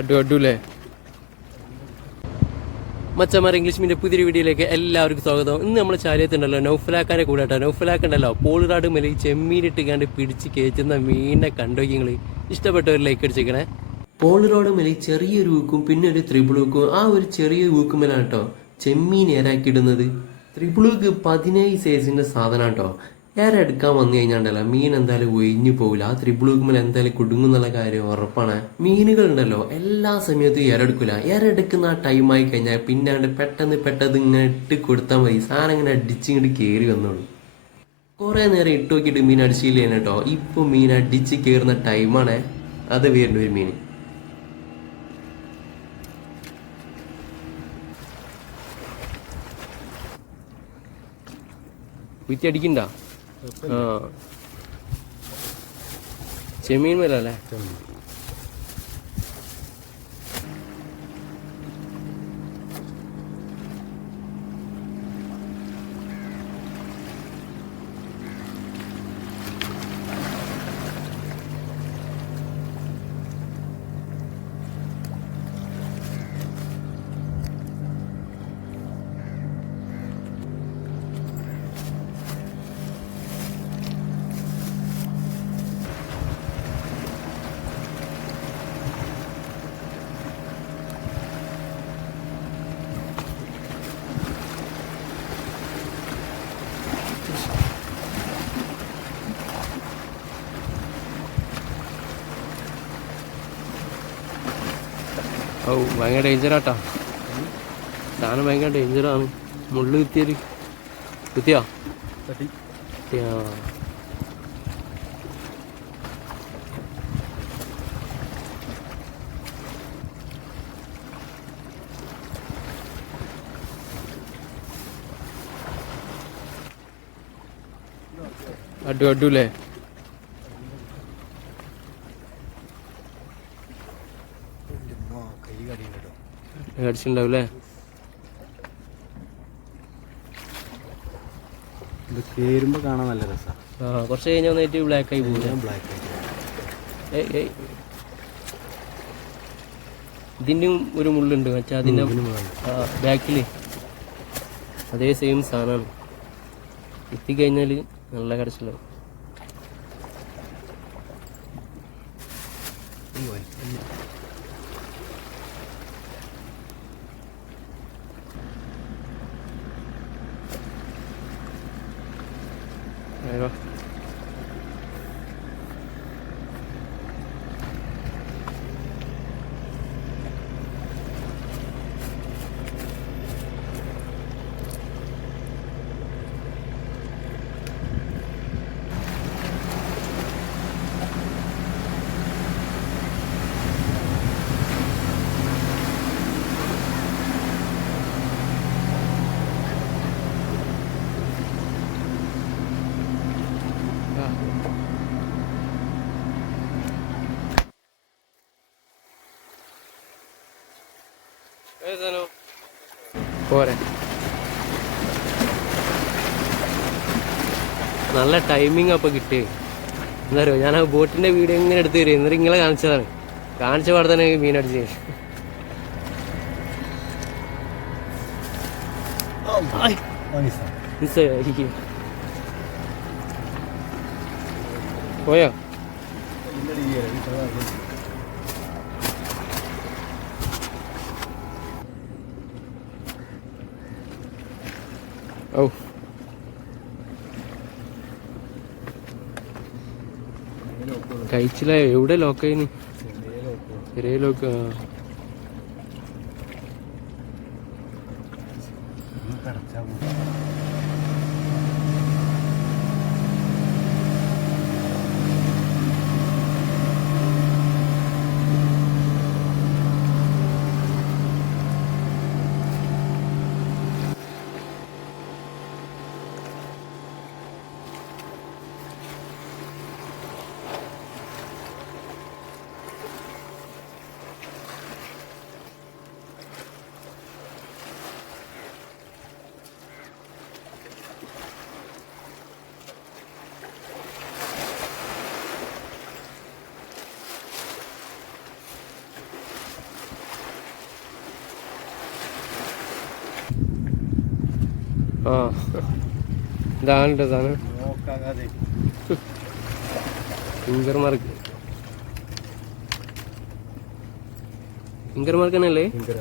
അഡുല്ലേ മച്ചമാർ English medium പുതിയൊരു വീഡിയോയിലേക്ക് എല്ലാവർക്കും സ്വാഗതം. ഇന്ന് നമ്മൾ ചാലിയത്തുണ്ടല്ലോ നൗഫലാക്കാനെ കൂടെ കേട്ടോ. നൗഫലാക്കുണ്ടല്ലോ പോളിറാട് മേലെ ഈ ചെമ്മീനിട്ട് കണ്ട് പിടിച്ച് കയറ്റുന്ന മീനിനെ കണ്ടോക്കിങ്ങൾ ഇഷ്ടപ്പെട്ടവർ ലൈക്ക് അടിച്ചേക്കണേ. പോളിറോഡ് മേലെ ചെറിയൊരു ഊക്കും പിന്നെ ഒരു ത്രിബിളൂക്കും, ആ ഒരു ചെറിയ ഊക്കുമേലാണ് കേട്ടോ ചെമ്മീൻ ഏരാക്കിയിടുന്നത്. ത്രിബിളൂക്ക് 17 സൈസിന്റെ സാധനം കേട്ടോ. എടുക്കാൻ വന്നു കഴിഞ്ഞാണ്ടല്ലോ മീൻ എന്തായാലും ഒഴിഞ്ഞു പോകില്ല. ആ ത്രിബിളൂക്കുമ്പോൾ എന്തായാലും കുടുങ്ങും എന്നുള്ള കാര്യം ഉറപ്പാണ്. മീനുകൾ ഉണ്ടല്ലോ എല്ലാ സമയത്തും ഇരടുക്കില്ല. ഇരടുക്കുന്ന ആ ടൈമായി കഴിഞ്ഞാൽ പിന്നാണ്ട് പെട്ടെന്ന് ഇങ്ങനെ ഇട്ട് കൊടുത്താൽ മതി, സാധനം ഇങ്ങനെ അടിച്ചിങ്ങോട്ട് കയറി വന്നോളൂ. കുറേ നേരം ഇട്ട് നോക്കിയിട്ട് മീൻ അടിച്ചില്ലേ കേട്ടോ. ഇപ്പൊ മീൻ അടിച്ച് കയറുന്ന ടൈമാണ്. അത് വരുന്ന ഒരു മീൻ വിത്തി അടിക്കണ്ട. ആ ചെമ്മീൻ മേലല്ലേ. ഓ ഭയങ്കര ഡേഞ്ചറാട്ടാ സാധനം, ഭയങ്കര ഡേഞ്ചറാണ്. മുള്ളു കുത്തിയാല് കുത്തിയാ അഡുല്ലേ. കടിച്ചിട്ടുണ്ടാവൂലേ. കേറുമ്പോ കാണാൻ നല്ല രസാ. കുറച്ച് കഴിഞ്ഞാൽ വന്നിട്ട് ബ്ലാക്ക് ആയി പോകും. ഇതിൻ്റെയും ഒരു മുള്ളുണ്ട് മച്ചാ, അതിൻ്റെ ബാക്കില് അതേ സെയിം സാധനമാണ്. എത്തിക്കഴിഞ്ഞാൽ നല്ല കടച്ചിലാവും. Ahí va. പോരെ നല്ല ടൈമിങ് അപ്പോൾ കിട്ടിയത്. എന്താ പറയുക, ഞാൻ ആ ബോട്ടിൻ്റെ വീഡിയോ ഇങ്ങനെ എടുത്ത് തരും, എന്നിട്ട് ഇങ്ങളെ കാണിച്ചതാണ്. കാണിച്ച പാടെ തന്നെ മീൻ അടിച്ച് പോയോ. ഓ കഴിച്ചില്ല. എവിടെ ലോക്കായിന്? ചെറിയ ലോക്ക. ആ ഇതാണ് ട്ടോ സാധനം നോക്കാതെ ഫിംഗർ മാർക്ക് തന്നെയല്ലേ ഭയങ്കര